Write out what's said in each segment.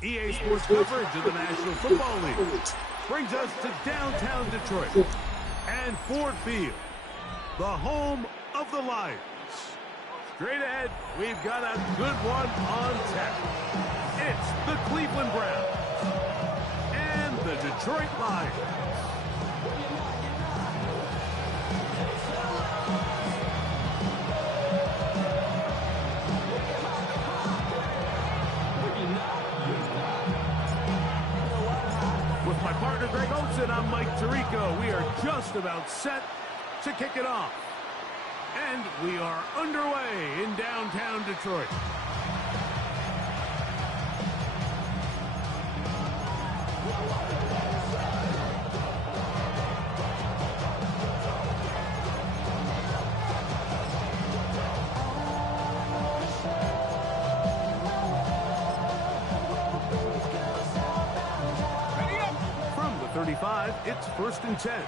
EA Sports coverage of the National Football League brings us to downtown Detroit and Ford Field, the home of the Lions. Straight ahead, we've got a good one on tap. It's the Cleveland Browns and the Detroit Lions. With my partner Greg Olsen, I'm Mike Tirico. We are just about set to kick it off. And we are underway in downtown Detroit. From the 35, it's 1st and 10.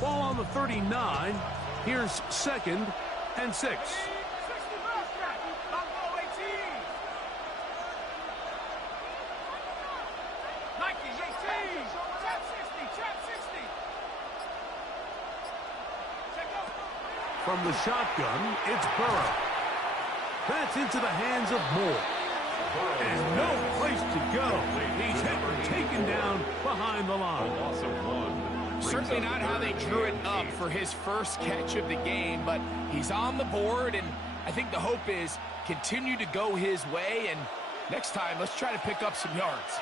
Ball on the 39. Here's 2nd and 6. From the shotgun, it's Burrow. That's into the hands of Moore. And no place to go. He's hit or taken down behind the line. Certainly not how they drew it up for his first catch of the game, but he's on the board, and I think the hope is continue to go his way, and next time, let's try to pick up some yards.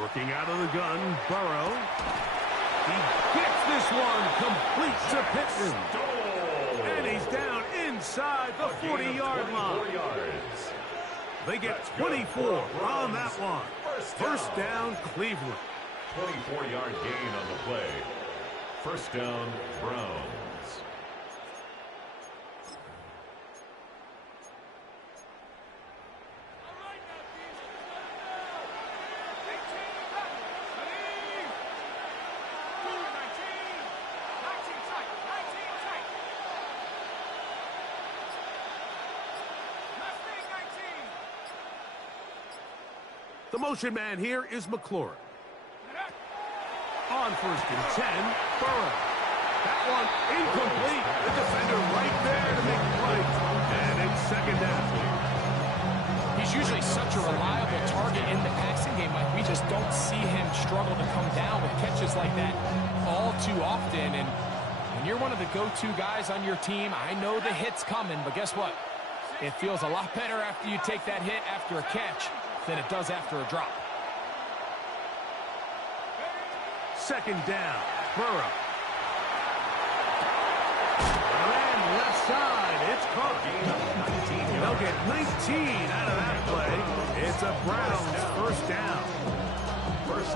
Working out of the gun, Burrow. He gets this one complete to Pittman. And he's down inside the 40-yard line. They get 24 on that one. First down, Cleveland. 24-yard gain on the play. First down, Browns. The motion man here is McLaurin. On 1st and 10, Burrow. That one incomplete. The defender right there to make the play. And it's 2nd down. He's usually such a reliable target in the passing game, Mike. We just don't see him struggle to come down with catches like that all too often. And when you're one of the go-to guys on your team, I know the hit's coming, but guess what? It feels a lot better after you take that hit after a catch than it does after a drop. 2nd down, Burrow. And left side, it's caught. They'll get 19 out of that play. It's a Browns 1st down.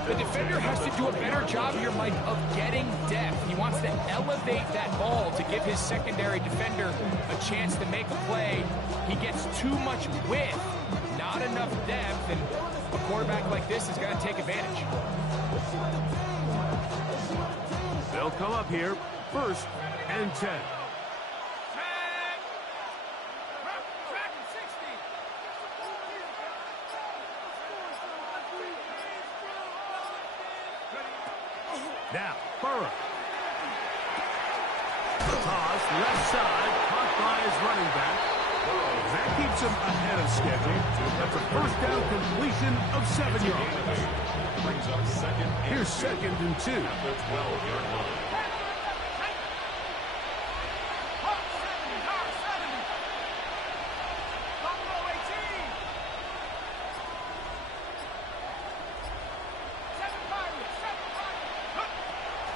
The defender has to do a better job here, Mike, of getting depth. He wants to elevate that ball to give his secondary defender a chance to make a play. He gets too much width, not enough depth, and a quarterback like this is going to take advantage. They'll come up here, 1st and 10. Now, Burrow. The toss, left side, caught by his running back. That keeps him ahead of schedule. That's a 1st down completion of 7 yards. Brings up 2nd. Here's 2nd and 2. At the 12-yard line.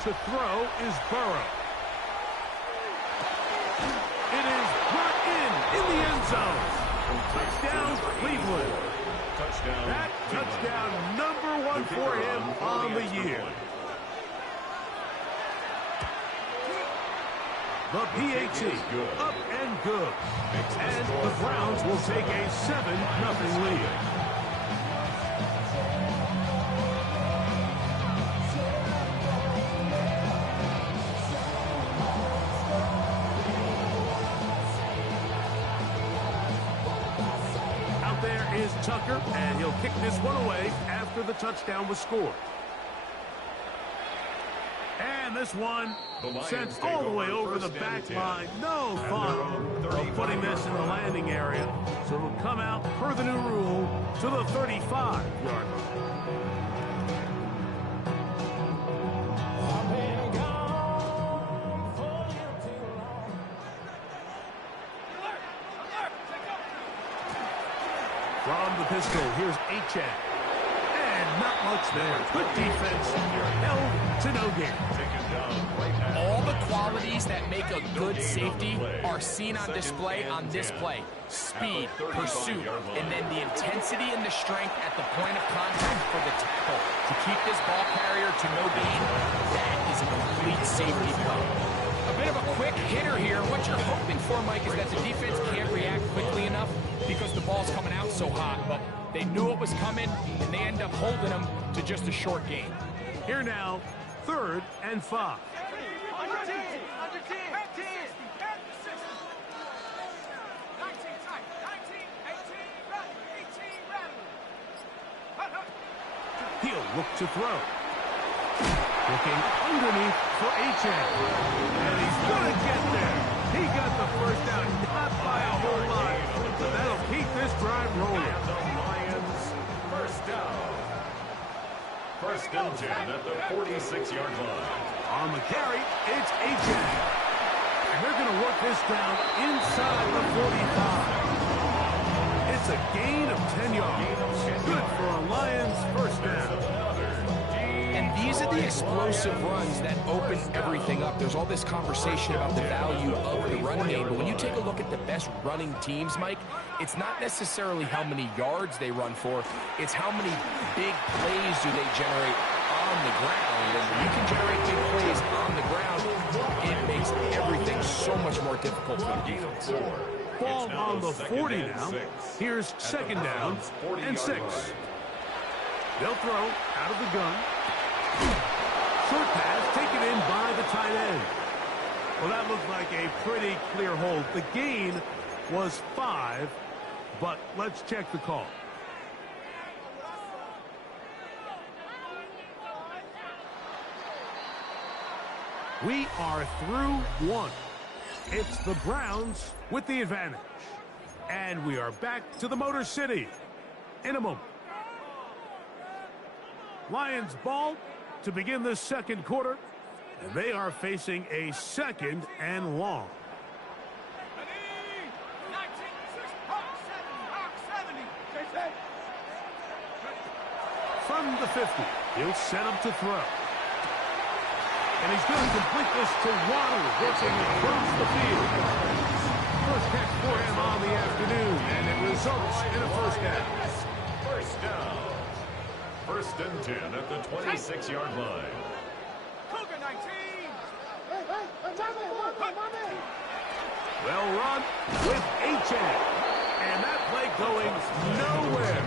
To throw is Burrow. It is brought in the end zone. Touchdown, Cleveland. That touchdown, #1 for him on the year. The PAT, up and good. And the Browns will take a 7-0 lead. Out there is Tucker, and he'll kick this one away after the touchdown was scored. And this one sent all the way over the back line. No thought of putting this in the landing area. So it'll come out, per the new rule, to the 35-yard line. From the pistol, here's Achane. And not much there. Good defense. Held to no gain. All the qualities that make a good safety are seen on display on this play. Speed, pursuit, and then the intensity and the strength at the point of contact for the tackle to keep this ball carrier to no gain. That is a complete safety play. A bit of a quick hitter here. What you're hoping for, Mike, is that the defense can't react quickly enough because the ball's coming out so hot. But they knew it was coming, and they end up holding them to just a short gain. Here now, 3rd and 5. He'll look to throw. Looking underneath for Achane. And he's going to get there. He got the first down, not by a whole lot. But that'll keep this drive rolling. The Lions, first down. 1st and 10 at the 46-yard line. On the carry, it's Achane. And they're going to work this down inside the 45. It's a gain of 10 yards. Good for a Lions first down. And these are the explosive runs that open everything up. There's all this conversation about the value of the running game, but when you take a look at the best running teams, Mike, it's not necessarily how many yards they run for, it's how many big plays do they generate on the ground. And when you can generate big plays on the ground, it makes everything so much more difficult for the defense. Ball on the 40 now. Here's 2nd down and 6. They'll throw out of the gun. Short pass taken in by the tight end. Well, that looked like a pretty clear hold. The gain was 5, but let's check the call. We are through 1. It's the Browns with the advantage. And we are back to the Motor City in a moment. Lions ball to begin the 2nd quarter. And they are facing a 2nd and long. From the 50, he'll set up to throw. And he's going to complete this to Waddle, working across the field. First catch for him on the afternoon, and it results in a first down. First down. 1st and 10 at the 26-yard line. Well run with Achane. And that play going nowhere.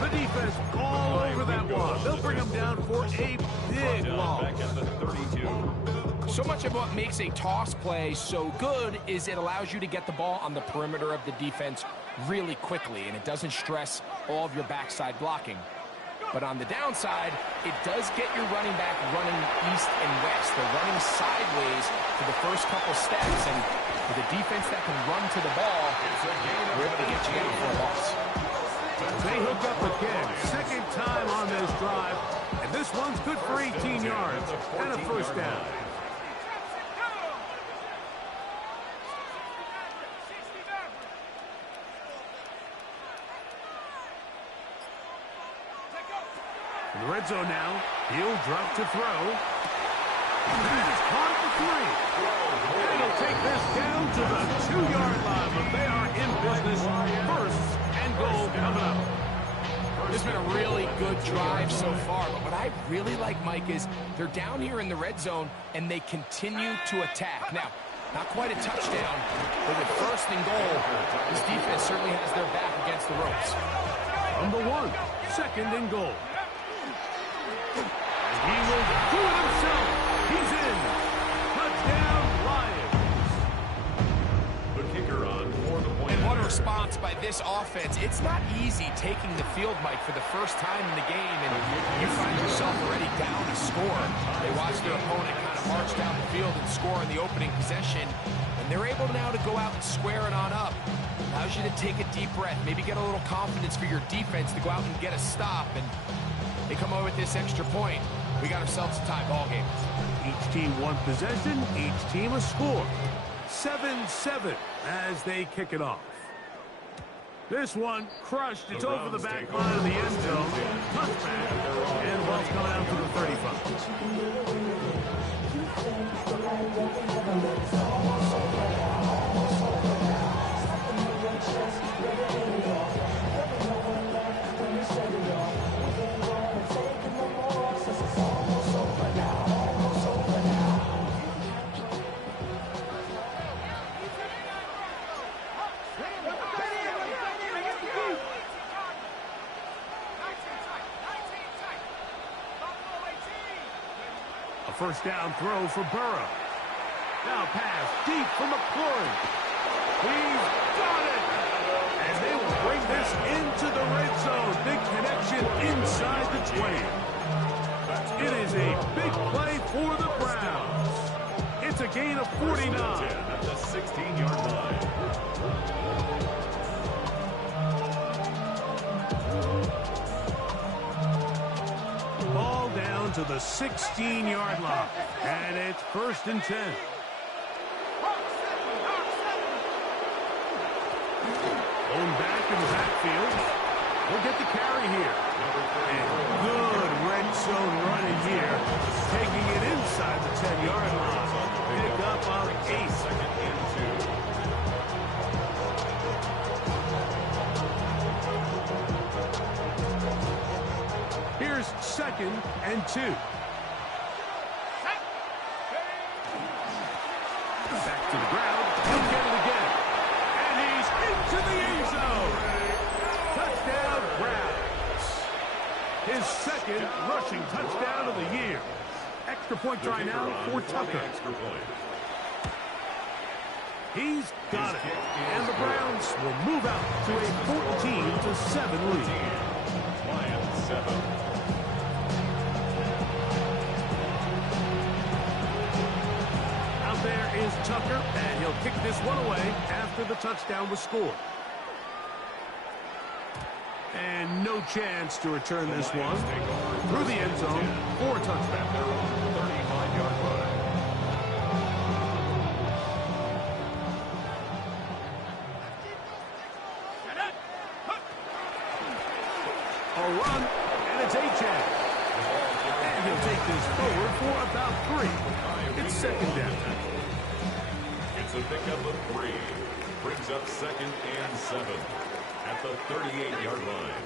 The defense all over that one. They'll bring him down for a big loss. Back at the 32. So much of what makes a toss play so good is it allows you to get the ball on the perimeter of the defense really quickly, and it doesn't stress all of your backside blocking. But on the downside, it does get your running back running east and west. They're running sideways for the first couple steps, and with a defense that can run to the ball, we're able to get you down for a loss. They hook up again. 2nd time on this drive, and this one's good for 18 yards and a first down. In the red zone now, he'll drop to throw. That is caught at the 3. And he'll take this down to the 2-yard line, but they are in business. First and goal coming up. It's been a really good drive so far, but what I really like, Mike, is they're down here in the red zone, and they continue to attack. Now, not quite a touchdown, but with first and goal, this defense certainly has their back against the ropes. From the 1, second and goal. And he will do it himself. He's in. Touchdown, Lions. The kicker on for the point. And what a response by this offense. It's not easy taking the field, Mike, for the first time in the game, and you find yourself already down a score. They watch their opponent kind of march down the field and score in the opening possession, and they're able now to go out and square it on up. Allows you to take a deep breath, maybe get a little confidence for your defense to go out and get a stop, and they come away with this extra point. We got ourselves a tie ball game. Each team one possession, each team a score. 7-7 as they kick it off. This one crushed. It's over the back line of the end zone. Touchback. And the ball's coming out to the 35. A first down throw for Burrow. Now pass deep for McLaurin. He's got it. And they will bring this into the red zone. Big connection inside the 20. It is a big play for the Browns. It's a gain of 49. At the 16-yard line. Ball down to the 16-yard line. And it's first and 10. Going back in the backfield. He'll get the carry here. And good red zone running here. Taking it inside the 10-yard line. Pick up on 8. Second and 2. Here's second and 2. Back to the ground. He'll get it again. And he's into the end zone. Touchdown, Browns. His second rushing touchdown of the year. Extra point try now for Tucker. Extra point. He's got it. And the Browns will move out to a 14-7 lead. Lions 7. Out there is Tucker, and he'll kick this one away after the touchdown was scored. And no chance to return this one through the end zone for a touchback. Their own 35-yard line. A run, and it's Achane. And he'll take this forward for about 3. It's second down. It's a pickup of 3. Brings up second and 7 at the 38-yard line.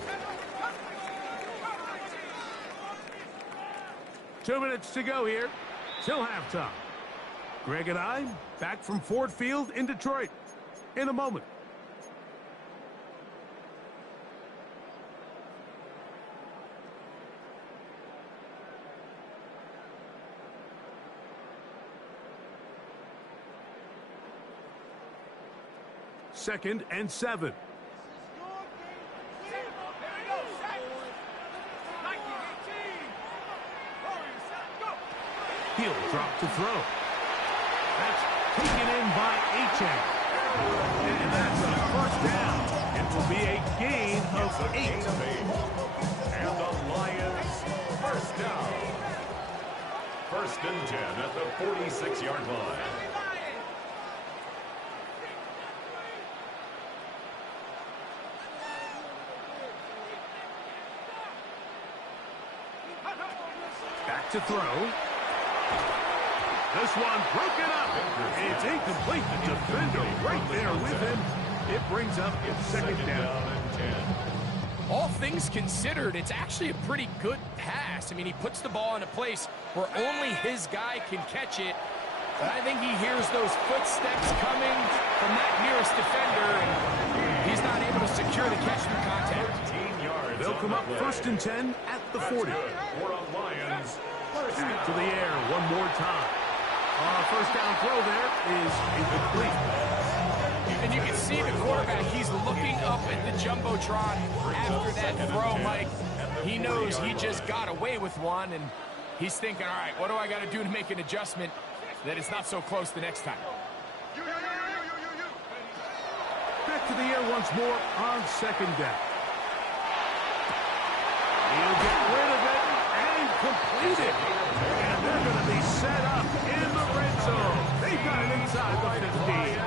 2 minutes to go here till halftime. Greg and I back from Ford Field in Detroit in a moment. Second and 7. He'll drop to throw. That's taken in by Achane. And that's a first down. It will be a gain of 8. And the Lions first down. First and 10 at the 46-yard line. Back to throw. This one broken up. It's incomplete. The defender right there with him. It brings up second down. All things considered, it's actually a pretty good pass. I mean, he puts the ball in a place where only his guy can catch it. But I think he hears those footsteps coming from that nearest defender, and he's not able to secure the catch through contact. They'll come up 1st and 10 at the 40. Back to the air one more time. First down throw there is incomplete. And you can see the quarterback, he's looking up at the Jumbotron after that throw, Mike. He knows he just got away with one, and he's thinking, all right, what do I got to do to make an adjustment that it's not so close the next time? Back to the air once more on second down. He'll get rid of it and complete it. And they're going to be set up in the red zone. They've got it inside the 15.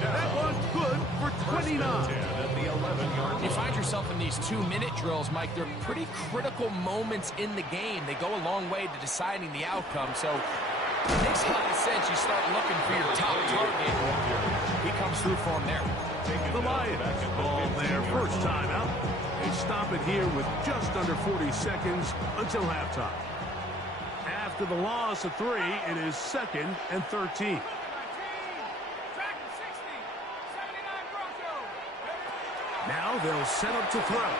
That one's good for 29. You find yourself in these 2-minute drills, Mike. They're pretty critical moments in the game. They go a long way to deciding the outcome. So it makes a lot of sense. You start looking for your top target. He comes through for him there. The Lions ball their first time out. They stop it here with just under 40 seconds until halftime. After the loss of 3, it is 2nd and 13. Now they'll set up to throw.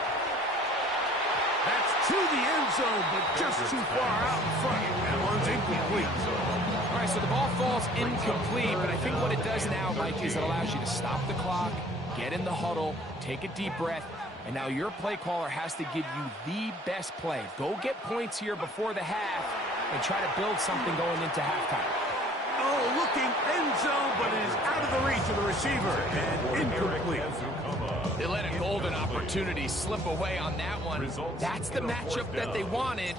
That's to the end zone, but just too far out in front. That one's incomplete. All right, so the ball falls incomplete, but I think what it does now, Mike, is it allows you to stop the clock, get in the huddle, take a deep breath, and now your play caller has to give you the best play. Go get points here before the half and try to build something going into halftime. Oh, looking end zone, but it is out of the reach of the receiver and incomplete. They let a golden opportunity slip away on that one. That's the matchup that they wanted.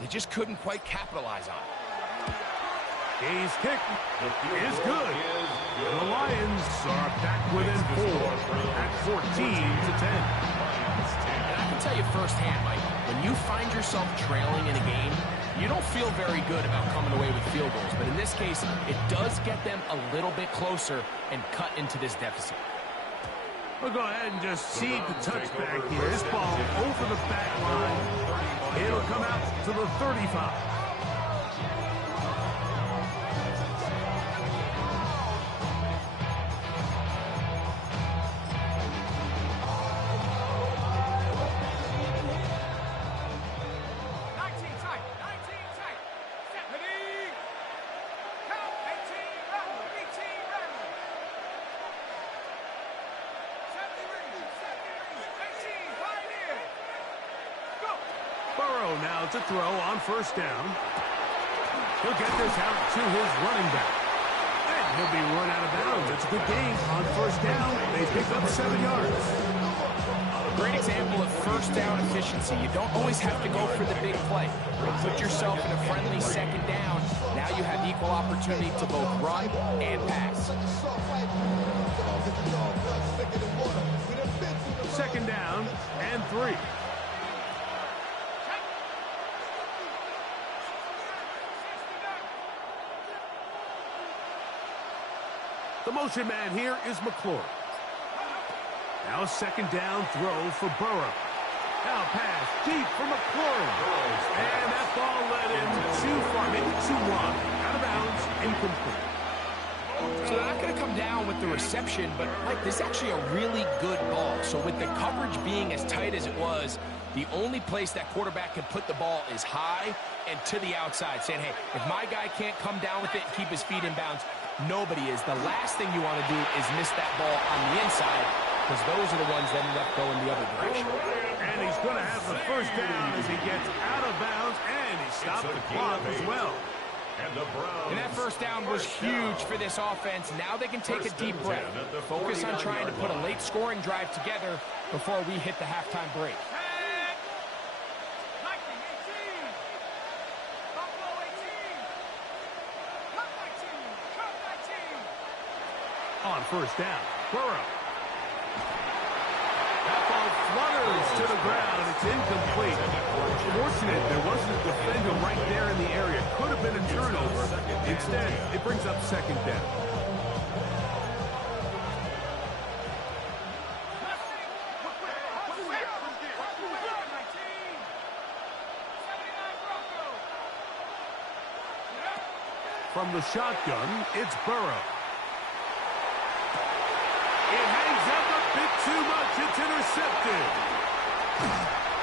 They just couldn't quite capitalize on it. His kick is good. The Lions are back within 4 at 14 to 10. And I can tell you firsthand, Mike, when you find yourself trailing in a game, you don't feel very good about coming away with field goals. But in this case, it does get them a little bit closer and cut into this deficit. We'll go ahead and just seed the touchback here. This ball over the back line. It'll come out to the 35. Now to throw on first down. He'll get this out to his running back. And he'll be run out of bounds. It's a good game on first down. They pick up 7 yards. Great example of first down efficiency. You don't always have to go for the big play. Put yourself in a friendly second down. Now you have equal opportunity to both run and pass. Second down and 3. The motion man here is McLaurin. Now a second down throw for Burrow. Now pass deep for McLaurin. And that ball led him too far, maybe too wide. Out of bounds, incomplete. So they're not going to come down with the reception, but Mike, this is actually a really good ball. So with the coverage being as tight as it was, the only place that quarterback can put the ball is high and to the outside, saying, hey, if my guy can't come down with it and keep his feet in bounds, nobody is. The last thing you want to do is miss that ball on the inside, because those are the ones that end up going the other direction. And he's going to have the first down as he gets out of bounds, and he stopped the clock as well. And that first down was huge for this offense. Now they can take a deep breath. Focus on trying to put a late scoring drive together before we hit the halftime break. On first down, Burrow. That ball flutters to the ground. It's incomplete. Fortunate there wasn't a defender right there in the area. Could have been a turnover. Instead, it brings up second down. From the shotgun, it's Burrow. It hangs up a bit too much. It's intercepted.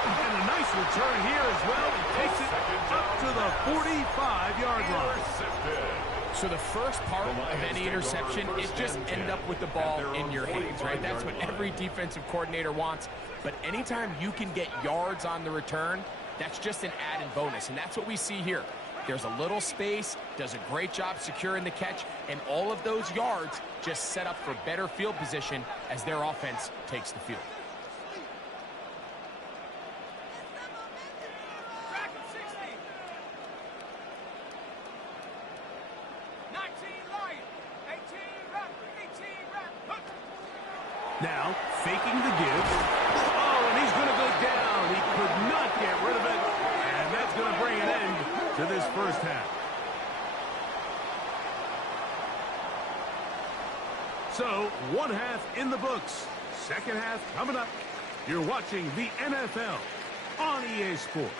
And a nice return here as well. He takes it up to the 45-yard line. So the first part of any interception is just end up with the ball in your hands, right? That's what every defensive coordinator wants. But anytime you can get yards on the return, that's just an added bonus. And that's what we see here. There's a little space, does a great job securing the catch, and all of those yards just set up for better field position as their offense takes the field. Now, faking the give. Oh, and he's going to go down. He could not get rid of it. And that's going to bring an end to this first half. So, one half in the books. Second half coming up. You're watching the NFL on EA Sports.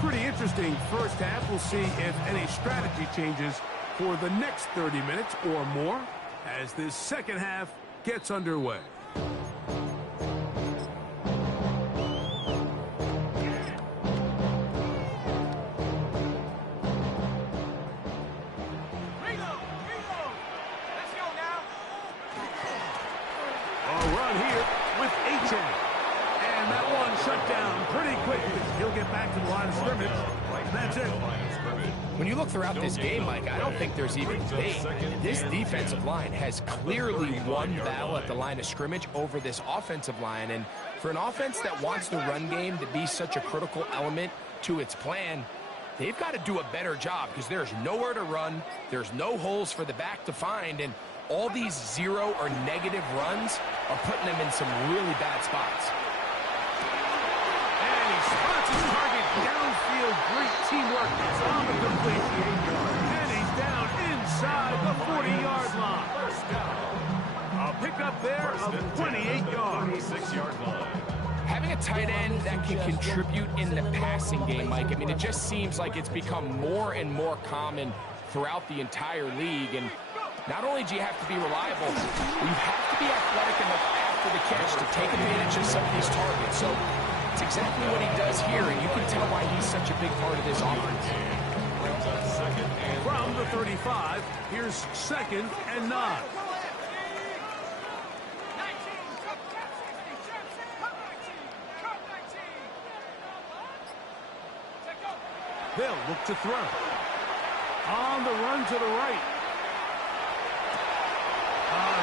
Pretty interesting first half. We'll see if any strategy changes for the next 30 minutes or more as this second half gets underway. A run here with A-Chain. And that one shut down pretty quickly. He'll get back to the line of scrimmage. And that's it. When you look throughout this game, Mike, I don't think there's even debate. This defensive line has clearly won the battle at the line of scrimmage over this offensive line. And for an offense that wants the run game to be such a critical element to its plan, they've got to do a better job because there's nowhere to run. There's no holes for the back to find. And all these zero or negative runs are putting them in some really bad spots. Spots his target downfield. Great teamwork on the completion. And he's down inside the 40-yard line. A pickup there of 28 yards. 26-yard line. Having a tight end that can contribute in the passing game, Mike, I mean, it just seems like it's become more and more common throughout the entire league. And not only do you have to be reliable, you have to be athletic enough after the catch to take advantage of some of these targets. So it's exactly what he does here, and you can tell why he's such a big part of this offense. From the 35, here's second and 9. They'll look to throw. On the run to the right.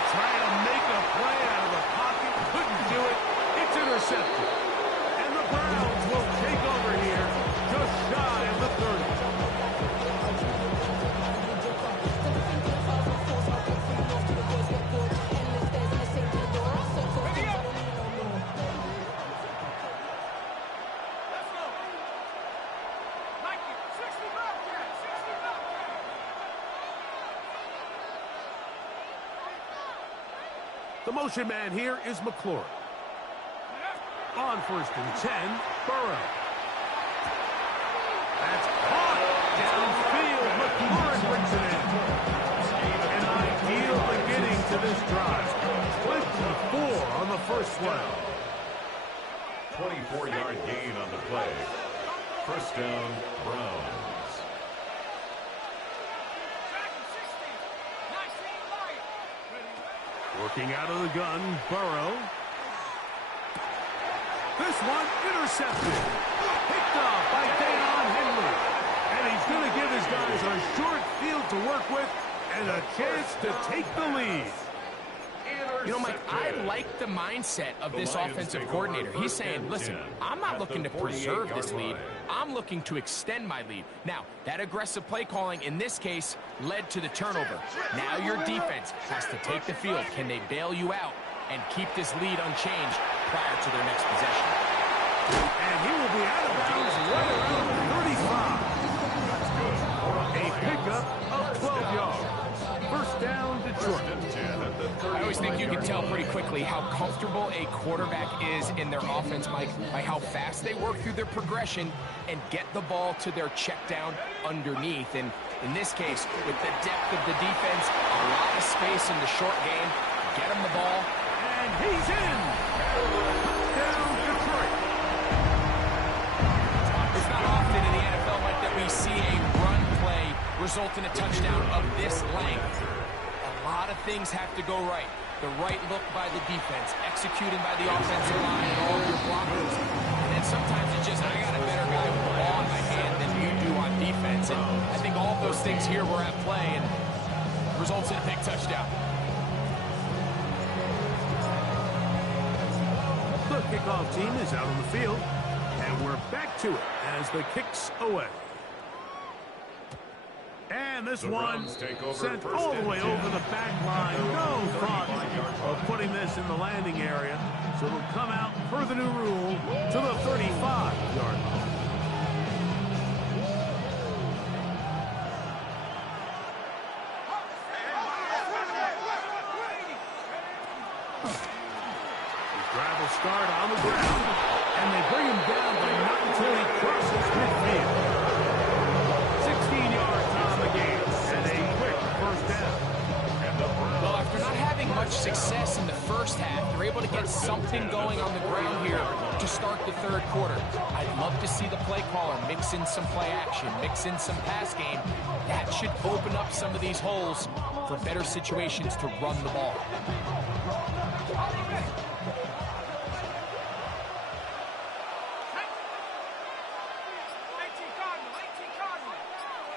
Trying to make a play out of the pocket. Couldn't do it. It's intercepted. And the Browns will take over here just shy of the 30. The motion man here is McLaurin. On first and 10, Burrow. That's caught downfield. McLaurin brings it in. An ideal beginning to this drive. 24 on the first play. 24-yard gain on the play. First down, Browns. Working out of the gun, Burrow. This one intercepted. Picked off by Deion Henley. And he's going to give his guys a short field to work with and a chance to take the lead. You know, Mike, I like the mindset of this offensive coordinator. He's saying, listen, I'm not looking to preserve this lead. I'm looking to extend my lead. Now, that aggressive play calling in this case led to the turnover. Now your defense has to take the field. Can they bail you out and keep this lead unchanged prior to their next possession? And he will be out of bounds right around the 35. A pickup of 12 yards. First down, Detroit. I always think you can tell pretty quickly how comfortable a quarterback is in their offense, Mike, by how fast they work through their progression and get the ball to their check down underneath. And in this case, with the depth of the defense, a lot of space in the short game, get him the ball. And he's in. Down, Detroit. It's not often in the NFL, Mike, that we see a run play result in a touchdown of this length. A lot of things have to go right. The right look by the defense, executing by the offensive line and all your blockers. And then sometimes it's just, I got a better guy with the ball in my hand than you do on defense. And I think all of those things here were at play and results in a big touchdown. The kickoff team is out on the field, and we're back to it as the kick's away. And this one sent all the way over the back line. No thought of putting this in the landing area. So it'll come out per the new rule to the 35-yard line. Gravel start on the ground, and they bring him down, but not until he crosses midfield. 16 yards on the game, and a quick first down. Well, after not having much success in the first half, they're able to get something going on the ground here to start the third quarter. I'd love to see the play caller mix in some play action, mix in some pass game. That should open up some of these holes for better situations to run the ball.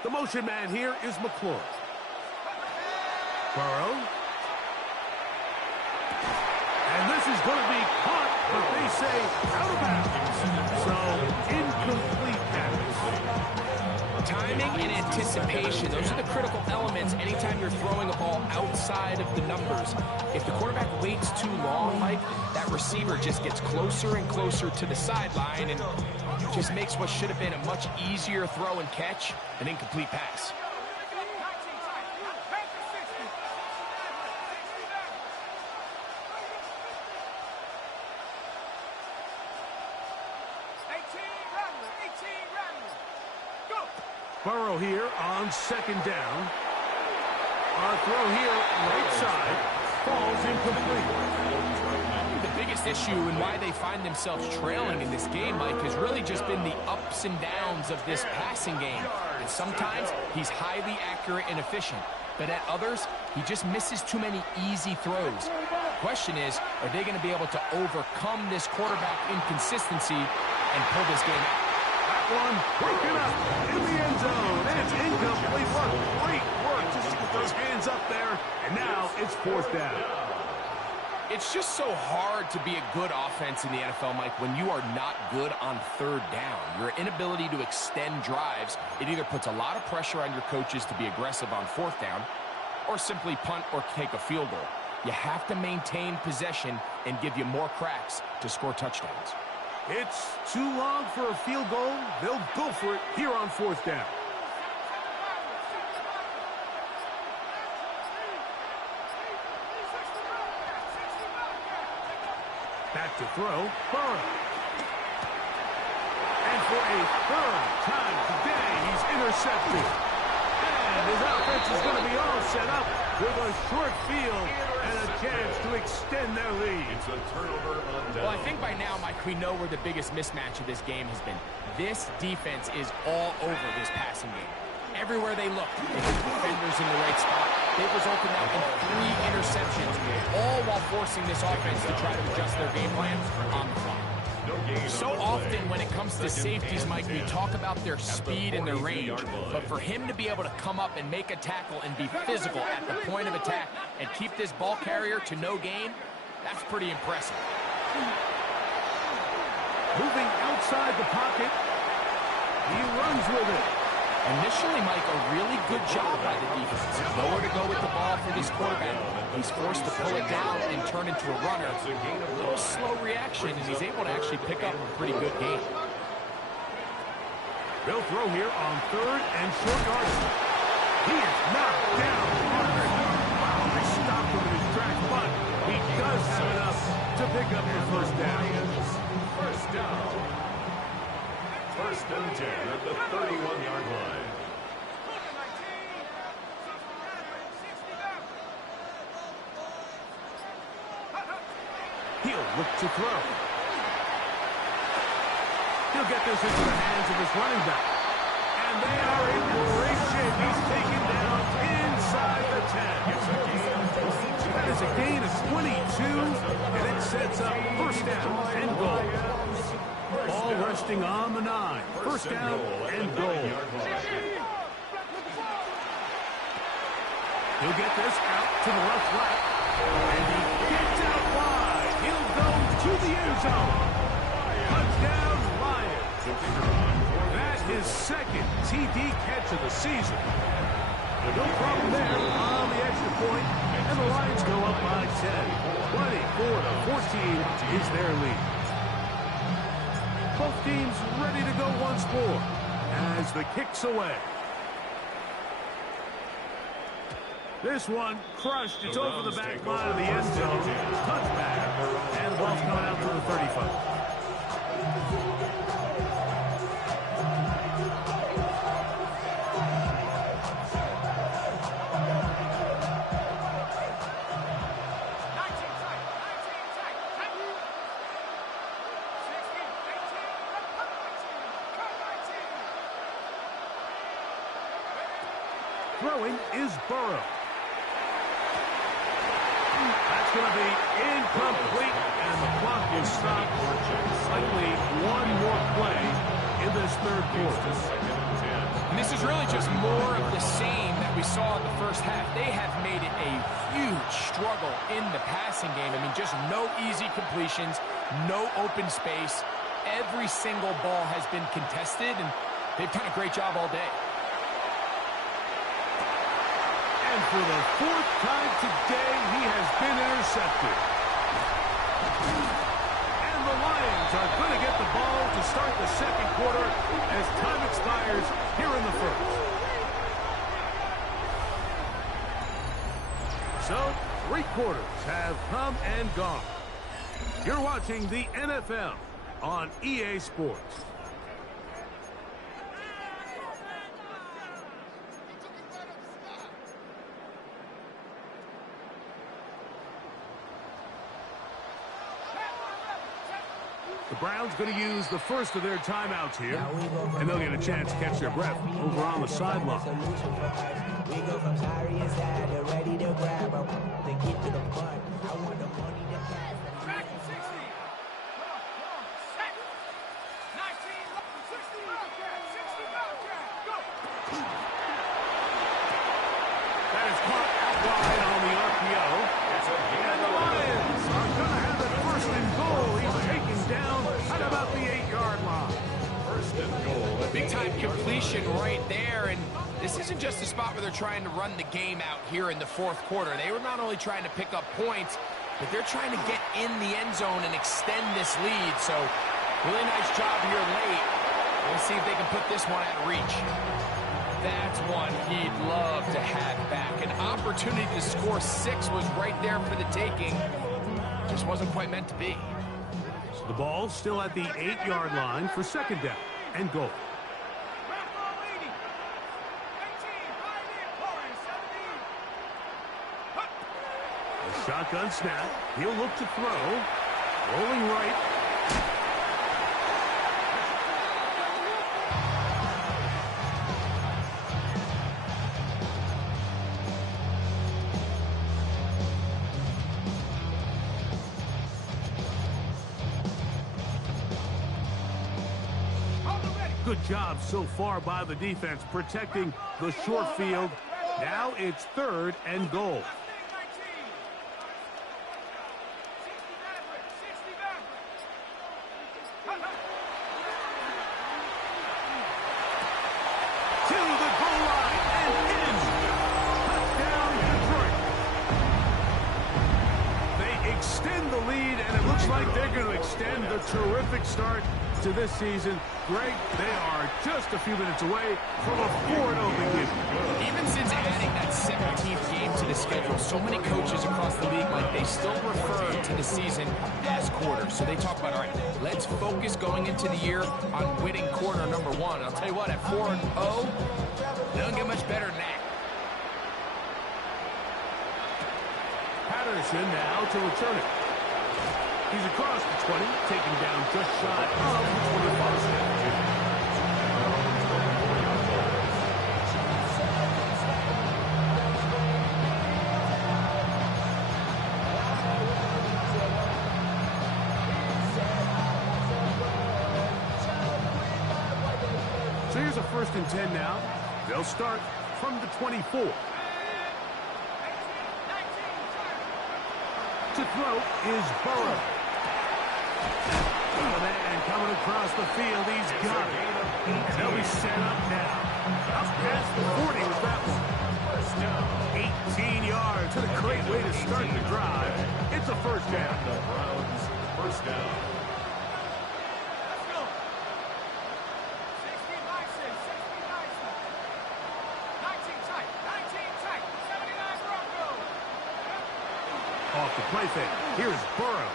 The motion man here is McClure. Burrow. And this is going to be caught, but they say out of bounds. So, incomplete pass. Timing and anticipation, those are the critical elements anytime you're throwing a ball outside of the numbers. If the quarterback waits too long, Mike, that receiver just gets closer and closer to the sideline and just makes what should have been a much easier throw and catch an incomplete pass. Burrow here on second down. Our throw here, right side, falls incomplete. The biggest issue and why they find themselves trailing in this game, Mike, has really just been the ups and downs of this passing game. And sometimes he's highly accurate and efficient, but at others, he just misses too many easy throws. The question is, are they going to be able to overcome this quarterback inconsistency and pull this game out? One broken up in the end zone. It's incomplete. What great work just to get those hands up there. And now it's fourth down. It's just so hard to be a good offense in the NFL, Mike, when you are not good on third down. Your inability to extend drives, it either puts a lot of pressure on your coaches to be aggressive on fourth down or simply punt or take a field goal. You have to maintain possession and give you more cracks to score touchdowns. It's too long for a field goal. They'll go for it here on fourth down. Back to throw, Burrow. And for a third time today, he's intercepted. And his offense is going to be all set up with a short field and a chance to extend their lead. It's a turnover on down. Well, I think by now, Mike, we know where the biggest mismatch of this game has been. This defense is all over this passing game. Everywhere they look, they put defenders in the right spot. They've resulted now in 3 interceptions, all while forcing this offense to try to adjust their game plan on the fly. No gain So on the often play. when it comes to safeties, Mike, we talk about their speed and their range. But for him to be able to come up and make a tackle and be physical at the point of attack and keep this ball carrier to no gain, that's pretty impressive. Moving outside the pocket. He runs with it. Initially, Mike, a really good job by the defense. Nowhere to go with the ball for this quarterback. He's forced to pull it down and turn into a runner. A little slow reaction, and he's able to actually pick up a pretty good gain. They'll throw here on 3rd and short yardage. He is knocked down hard. Wow, they stopped him in his tracks, but he does have enough to pick up the first down. First down. 1st and 10 at the 31-yard line. He'll look to throw. He'll get this into the hands of his running back. And they are in great shape. He's taken down inside the 10. That is a gain of 22, and it sets up first down and goal. Ball resting on the 9. First down and goal. He'll get this out to the left flat. And he gets out wide. He'll go to the end zone. Touchdown, Lions. That's his 2nd TD catch of the season. No problem there on the extra point, and the Lions go up by 10. 24-14 is their lead. Both teams ready to go once more as the kick's away. This one crushed. It's over the back line of the end zone. Touchback. And the ball's coming out to the 35. Throwing is Burrow. That's going to be incomplete, and the clock will stop. Likely one more play in this 3rd quarter. And this is really just more of the same that we saw in the first half. They have made it a huge struggle in the passing game. I mean, just no easy completions, no open space. Every single ball has been contested, and they've done a great job all day. And for the 4th time today, he has been intercepted. And the Lions are going to get the ball to start the 2nd quarter as time expires here in the 1st. So, 3 quarters have come and gone. You're watching the NFL on EA Sports. The Browns going to use the first of their timeouts here, and they'll get a chance to catch their breath over on the sideline. We go from sorry inside to ready to grab up to get to the butt. I want the money to cash. Back in 60. Come on. Set. 19, 60 Wildcat. 60 Wildcat. Go. That is caught out wide on the RPO. And the Lions are going to have it 1st and goal. He's taken down at about the 8-yard line. 1st and goal. Big-time completion right there, and this isn't just a spot where they're trying to run the game out here in the 4th quarter. They were not only trying to pick up points, but they're trying to get in the end zone and extend this lead. So, really nice job here late. We'll see if they can put this one out of reach. That's one he'd love to have back. An opportunity to score 6 was right there for the taking. Just wasn't quite meant to be. So the ball's still at the 8-yard line for 2nd down and goal. A shotgun snap. He'll look to throw. Rolling right. Good job so far by the defense protecting the short field. Now it's 3rd and goal. To the goal line and in. Touchdown, Detroit. They extend the lead, and it looks like they're going to extend the terrific start to this season. Greg, they are just a few minutes away from a 4-0 beginning. Even since adding that 17th game to the schedule, so many coaches across the league, like, they still refer to the season as quarters. So they talk about, all right, let's focus going into the year on winning quarter number 1. I'll tell you what, at 4-0, doesn't get much better than that. Patterson now to return it. He's across the 20, taken down just shy of the 25. So here's a 1st and 10 now. They'll start from the 24. To throw is Burrow. Oh, man, coming across the field, he's got it. And they'll be set up now. Up past the 40 with that one. 18 yards. What a great way to start the drive. It's a 1st down. The Browns, 1st down. Let's go. 16 Bison, 16 Bison. 19 tight, 79 Broncos. Off the play fake. Here's Burrow.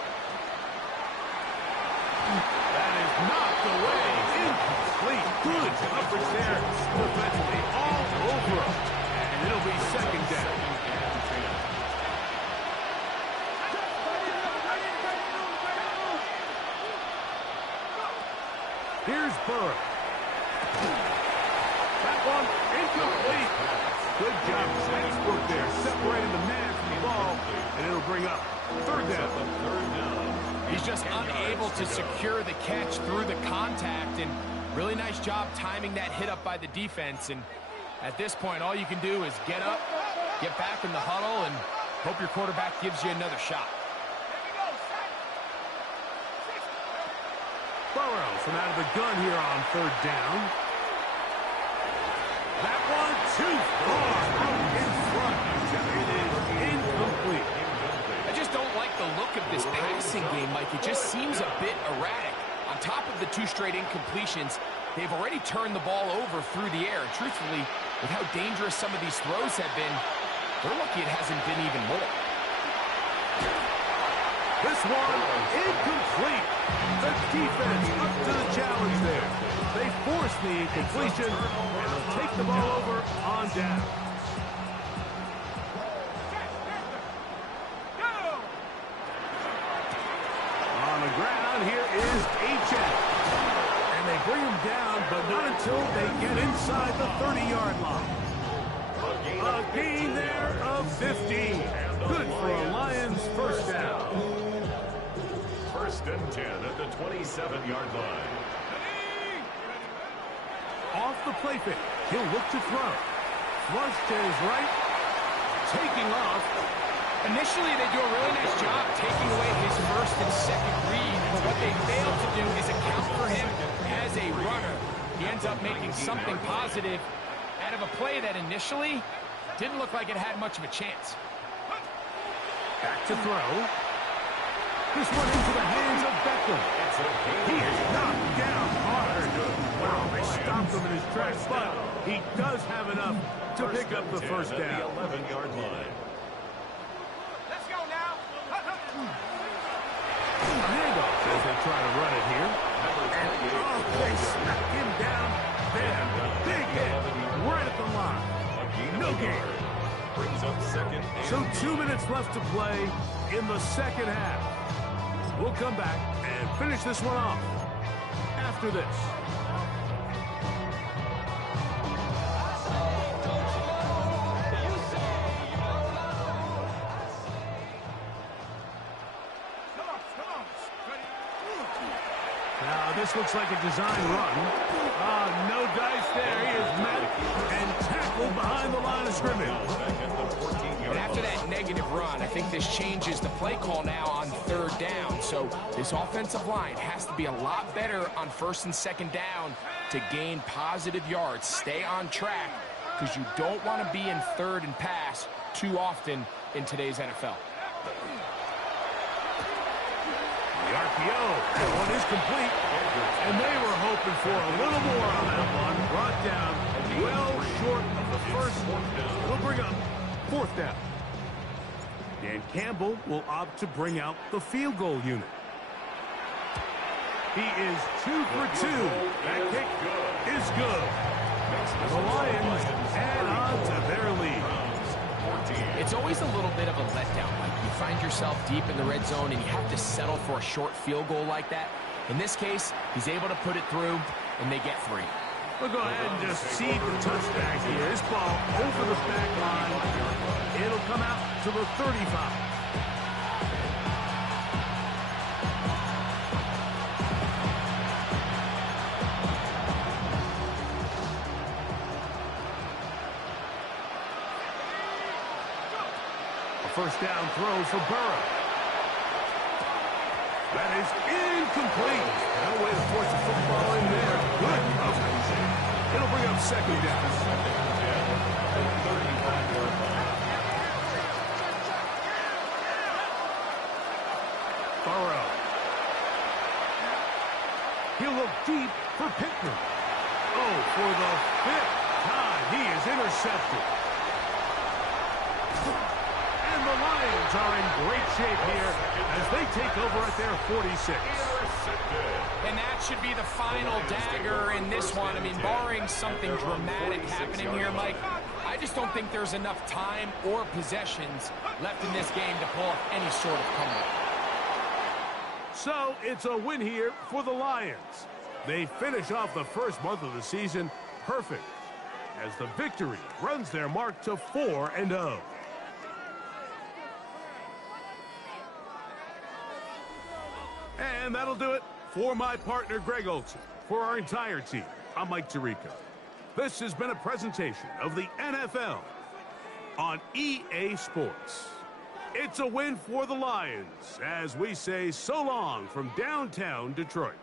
That is knocked away. Incomplete. Good coverage there. Defensively all over him. And it'll be 2nd down. Here's Burrow. That one incomplete. Good job. Nice work there. Separating the man from the ball. And it'll bring up 3rd down. He's just unable to secure the catch through the contact, and really nice job timing that hit up by the defense. And at this point, all you can do is get up, get back in the huddle, and hope your quarterback gives you another shot. Burrow from out of the gun here on 3rd down. That one too far out in front. It is incomplete. I just don't like the look of this passing game, Mike. It just seems a bit erratic. On top of the 2 straight incompletions, they've already turned the ball over through the air. And truthfully, with how dangerous some of these throws have been, they're lucky it hasn't been even more. This one incomplete. The defense up to the challenge there. They force the incompletion, and they'll take the ball over on down. On the ground, here is H.N. And they bring him down, but not until they get inside the 30-yard line. A gain there of 15. Good for a Lions 1st down. 1st and 10 at the 27-yard line. Off the play fake. He'll look to throw. Flush to his right. Taking off. Initially, they do a really nice job taking away his 1st and 2nd read, but what they fail to do is account for him as a runner. He ends up making something positive out of a play that initially didn't look like it had much of a chance. Back to throw. This one into the hands of Beckham. He is knocked down hard. Wow, they stopped him in his tracks, but he does have enough to pick up the 1st down. The 11-yard line. Let's go now. A handoff as they try to run it here. And they smack him down there. Big hit right at the line. No gain. Brings up 2nd and So 2 minutes left to play in the 2nd half. We'll come back and finish this one off after this. Now, this looks like a design run. No dice there. He is met and tackled behind the line of scrimmage. And after that negative run, I think this changes the play call now on third down. So this offensive line has to be a lot better on first and second down to gain positive yards. Stay on track because you don't want to be in third and pass too often in today's NFL. The RPO, that one is complete. And they were hoping for a little more on that one. Brought down well short of the first one. It'll bring up fourth down. Dan Campbell will opt to bring out the field goal unit. He is 2 for 2. That kick is good. The Lions add on to their lead. It's always a little bit of a letdown. Like you find yourself deep in the red zone and you have to settle for a short field goal like that. In this case, he's able to put it through, and they get 3. We'll go ahead and just seed the touchback here. This ball over the back line. It'll come out to the 35. First down throw for Burrow. That is incomplete. No way to force the football in there. Good coverage. It'll bring up second down. Burrow. He'll look deep for Pittman. Oh, for the 5th time, he is intercepted. The Lions are in great shape here as they take over at their 46. And that should be the final dagger in this one. I mean, barring something dramatic happening here, Mike, I just don't think there's enough time or possessions left in this game to pull off any sort of comeback. So it's a win here for the Lions. They finish off the first month of the season perfect as the victory runs their mark to 4-0. And that'll do it for my partner, Greg Olson. For our entire team, I'm Mike Tirico. This has been a presentation of the NFL on EA Sports. It's a win for the Lions as we say so long from downtown Detroit.